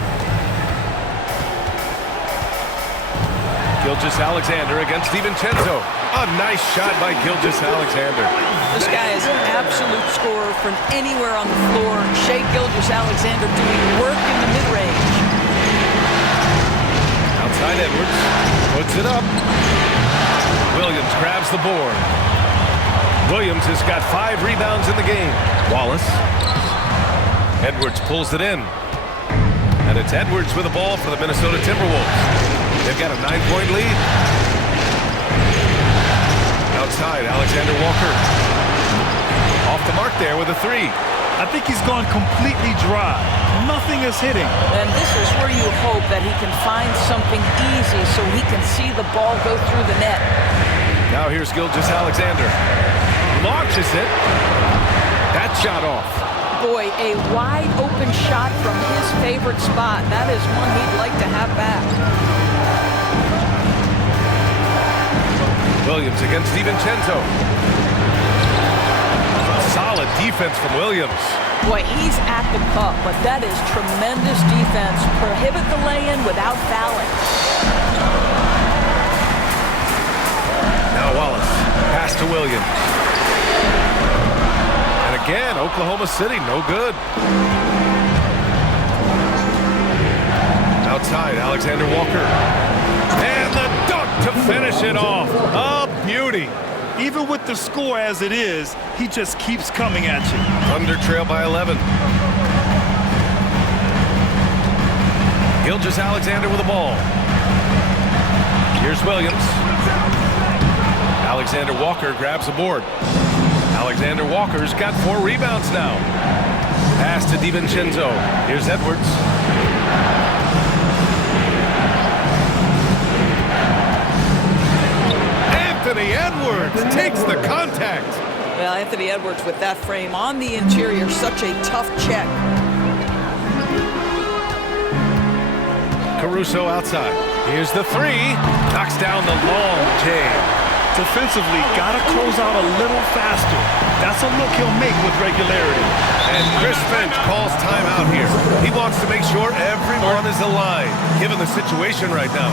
Gilgeous-Alexander against DiVincenzo. A nice shot by Gilgeous-Alexander. This guy is an absolute scorer from anywhere on the floor. Shai Gilgeous-Alexander doing work in the mid-range. Outside Edwards. Puts it up. Williams grabs the board. Williams has got 5 rebounds in the game. Wallace. Edwards pulls it in. And it's Edwards with the ball for the Minnesota Timberwolves. They've got a 9-point lead. Outside, Alexander Walker. Off the mark there with a 3. I think he's gone completely dry. Nothing is hitting. And this is where you hope that he can find something easy so he can see the ball go through the net. Now here's Gilgeous-Alexander. Launches it. That shot off. Boy, a wide open shot from his favorite spot. That is one he'd like to have back. Williams against DiVincenzo. Solid defense from Williams. Boy, he's at the cup, but that is tremendous defense. Prohibit the lay-in without fouling. Now Wallace. Pass to Williams. And again, Oklahoma City, no good. Outside, Alexander Walker. And the dunk to finish it off. A beauty. Even with the score as it is, he just keeps coming at you. Thunder trail by 11. Gilgeous-Alexander with the ball. Here's Williams. Alexander Walker grabs the board. Alexander Walker's got 4 rebounds now. Pass to DiVincenzo. Here's Edwards. Anthony Edwards takes the contact. Well, Anthony Edwards with that frame on the interior, such a tough check. Caruso outside. Here's the three. Knocks down the long jam. Defensively, got to close out a little faster. That's a look he'll make with regularity. And Chris Finch calls timeout here. He wants to make sure everyone is aligned, given the situation right now.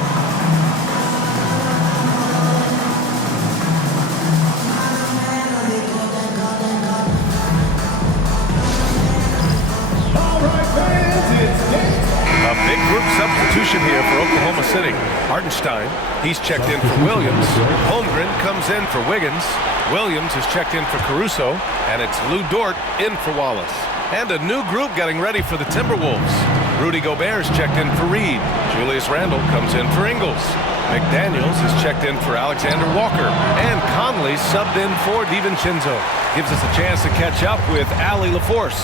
A big group substitution here for Oklahoma City. Hartenstein, he's checked in for Williams. Holmgren comes in for Wiggins. Williams is checked in for Caruso. And it's Lou Dort in for Wallace. And a new group getting ready for the Timberwolves. Rudy Gobert is checked in for Reed. Julius Randle comes in for Ingles. McDaniels is checked in for Alexander Walker. And Conley subbed in for DiVincenzo. Gives us a chance to catch up with Allie LaForce.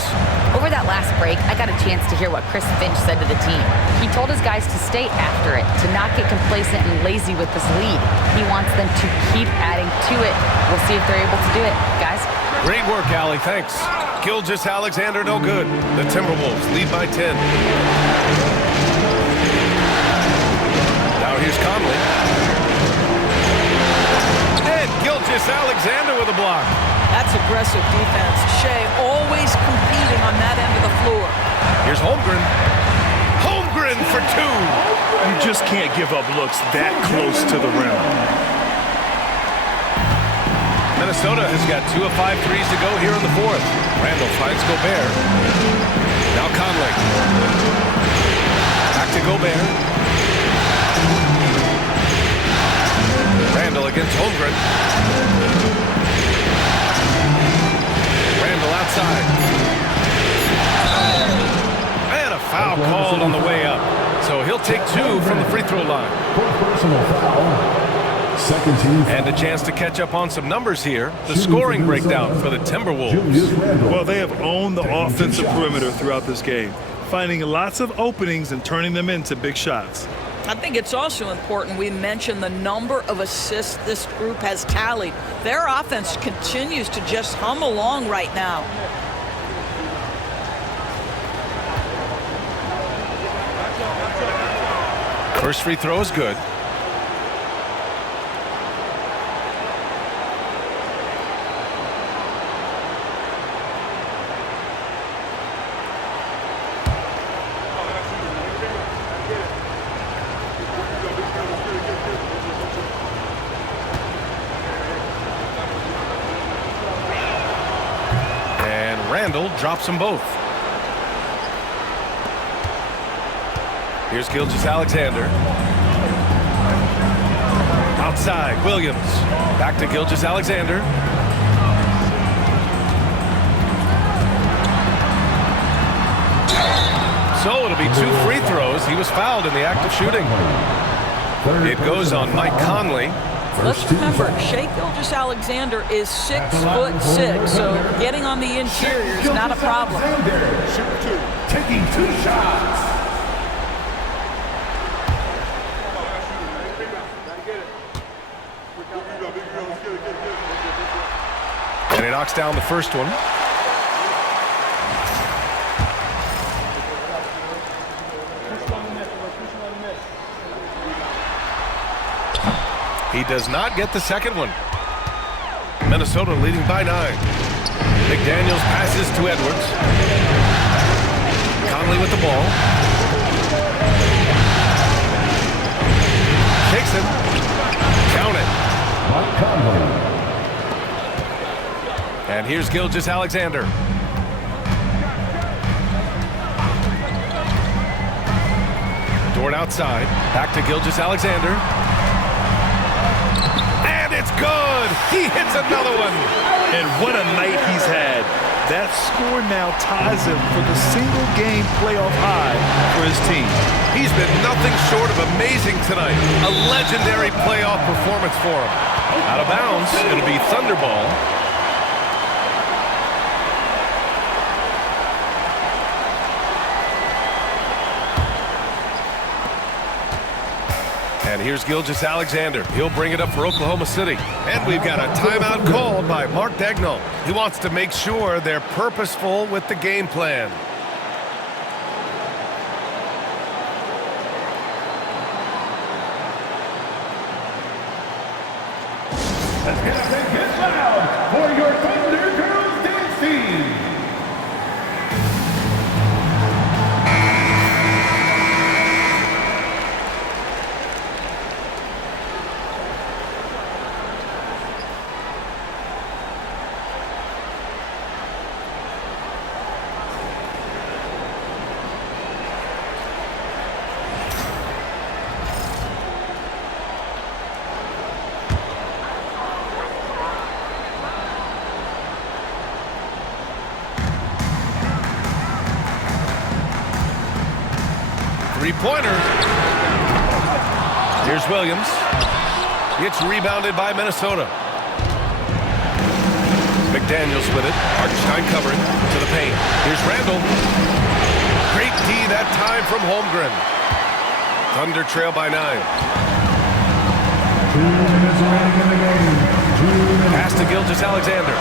Over that last break, I got a chance to hear what Chris Finch said to the team. He told his guys to stay after it, to not get complacent and lazy with this lead. He wants them to keep adding to it. We'll see if they're able to do it. Guys? Great work, Allie. Thanks. Gilgeous-Alexander, no good. The Timberwolves lead by 10. Now here's Conley. And Gilgeous-Alexander with a block. That's aggressive defense. Shea always competing on that end of the floor. Here's Holmgren. Holmgren for two. You just can't give up looks that close to the rim. Minnesota has got 2 of 5 threes to go here in the fourth. Randle finds Gobert. Now Conley. Back to Gobert. Randle against Holmgren. Randle outside. And a foul called on the way up. So he'll take 2 from the free throw line. Personal foul. Second team. And a chance to catch up on some numbers here. The scoring breakdown for the Timberwolves. Well, they have owned the offensive perimeter throughout this game, finding lots of openings and turning them into big shots. I think it's also important we mention the number of assists this group has tallied. Their offense continues to just hum along right now. First free throw is good. Randle drops them both. Here's Gilgeous-Alexander. Outside, Williams. Back to Gilgeous-Alexander. So it'll be 2 free throws. He was fouled in the act of shooting. It goes on Mike Conley. Let's remember, Shai Gilgeous-Alexander is 6'6", so getting on the interior is not a problem. Taking 2 shots. And he knocks down the first one. He does not get the second one. Minnesota leading by 9. McDaniels passes to Edwards. Conley with the ball. Takes it. Count it. And here's Gilgeous-Alexander. Dort outside. Back to Gilgeous-Alexander. It's good. He hits another one. And what a night he's had. That score now ties him for the single-game playoff high for his team. He's been nothing short of amazing tonight. A legendary playoff performance for him. Out of bounds, it'll be Thunderball. And here's Gilgeous-Alexander. He'll bring it up for Oklahoma City. And we've got a timeout called by Mark Daigneault. He wants to make sure they're purposeful with the game plan. Let's get loud for your Thunder Girls dance team. Three-pointer. Here's Williams. It's rebounded by Minnesota. McDaniels with it. Hartenstein covering to the paint. Here's Randall. Great D that time from Holmgren. Thunder trail by 9. 2 minutes remaining in the game. 2 minutes. Pass to Gilgeous-Alexander.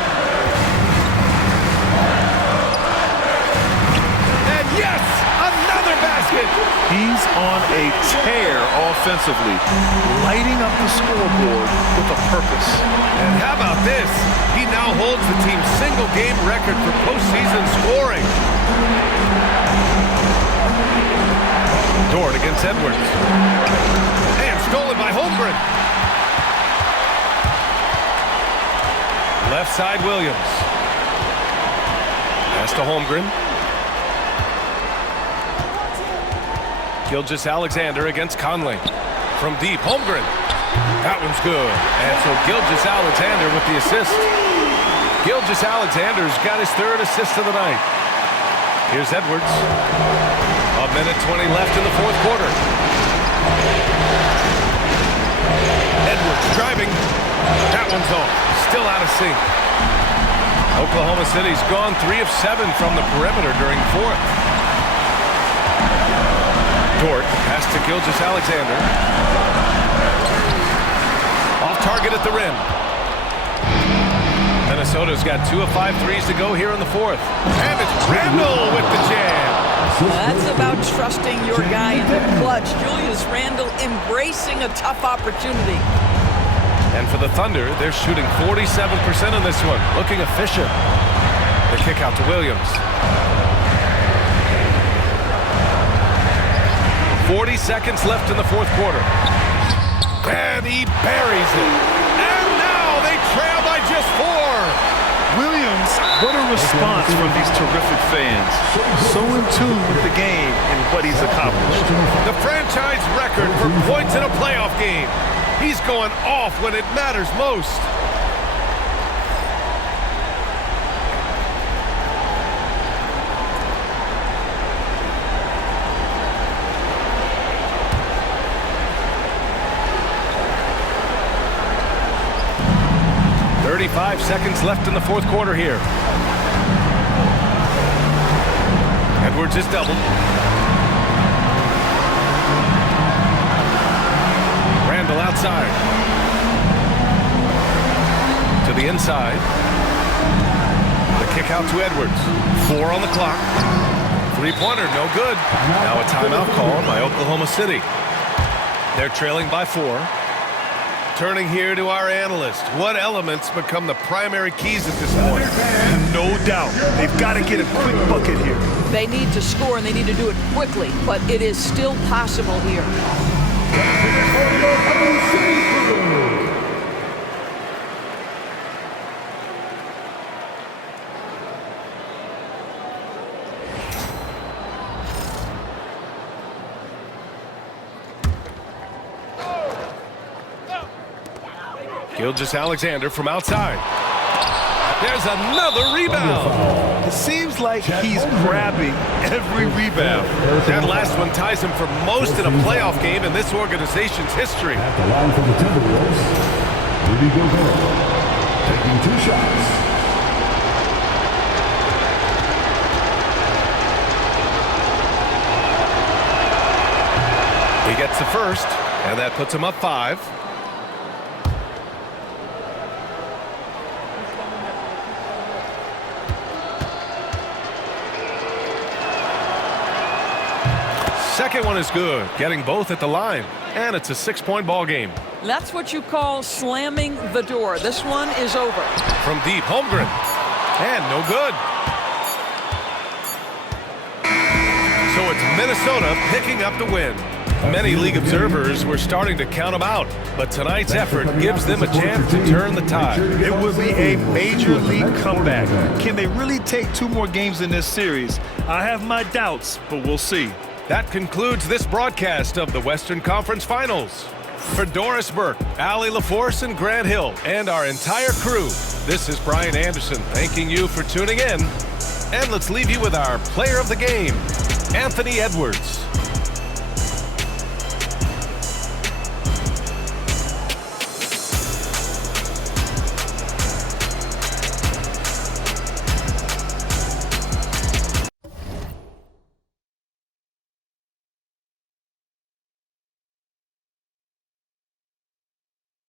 And yes! Another basket! He's on a tear offensively, lighting up the scoreboard with a purpose. And how about this? He now holds the team's single-game record for postseason scoring. Dort against Edwards. And stolen by Holmgren. Left side, Williams. Pass to Holmgren. Gilgeous-Alexander against Conley. From deep, Holmgren. That one's good. And so Gilgeous-Alexander with the assist. Gilgeous-Alexander's got his 3rd assist of the night. Here's Edwards. 1:20 left in the 4th quarter. Edwards driving. That one's off. Still out of sync. Oklahoma City's gone 3 of 7 from the perimeter during the 4th. Dort, pass to Gilgeous-Alexander. Off target at the rim. Minnesota's got 2 of 5 threes to go here in the 4th. And it's Randall with the jam. That's about trusting your guy in the clutch. Julius Randle embracing a tough opportunity. And for the Thunder, they're shooting 47% in this one. Looking efficient. The kick out to Williams. 40 seconds left in the 4th quarter. And he buries it. And now they trail by just 4. Williams, what a response from these terrific fans. So in tune with the game and what he's accomplished. The franchise record for points in a playoff game. He's going off when it matters most. Five seconds left in the 4th quarter here. Edwards is doubled. Randall outside. To the inside. The kick out to Edwards. 4 on the clock. 3-pointer, no good. Now a timeout called by Oklahoma City. They're trailing by 4. Turning here to our analyst. What elements become the primary keys at this point? No doubt. They've got to get a quick bucket here. They need to score, and they need to do it quickly, but it is still possible here. Gilgeous-Alexander from outside. There's another rebound. It seems like he's grabbing every rebound. That last one ties him for most in a playoff game in this organization's history. At the line for the Timberwolves, Rudy Gobert, taking 2 shots. He gets the first, and that puts him up 5. second one is good, getting both at the line. And it's a 6-point ball game. That's what you call slamming the door. This one is over. From deep, Holmgren. And no good. So it's Minnesota picking up the win. Many league observers were starting to count them out, but tonight's effort gives them a chance to turn the tide. It would be a major league comeback. Can they really take 2 more games in this series? I have my doubts, but we'll see. That concludes this broadcast of the Western Conference Finals. For Doris Burke, Allie LaForce, and Grant Hill, and our entire crew, this is Brian Anderson thanking you for tuning in. And let's leave you with our player of the game, Anthony Edwards.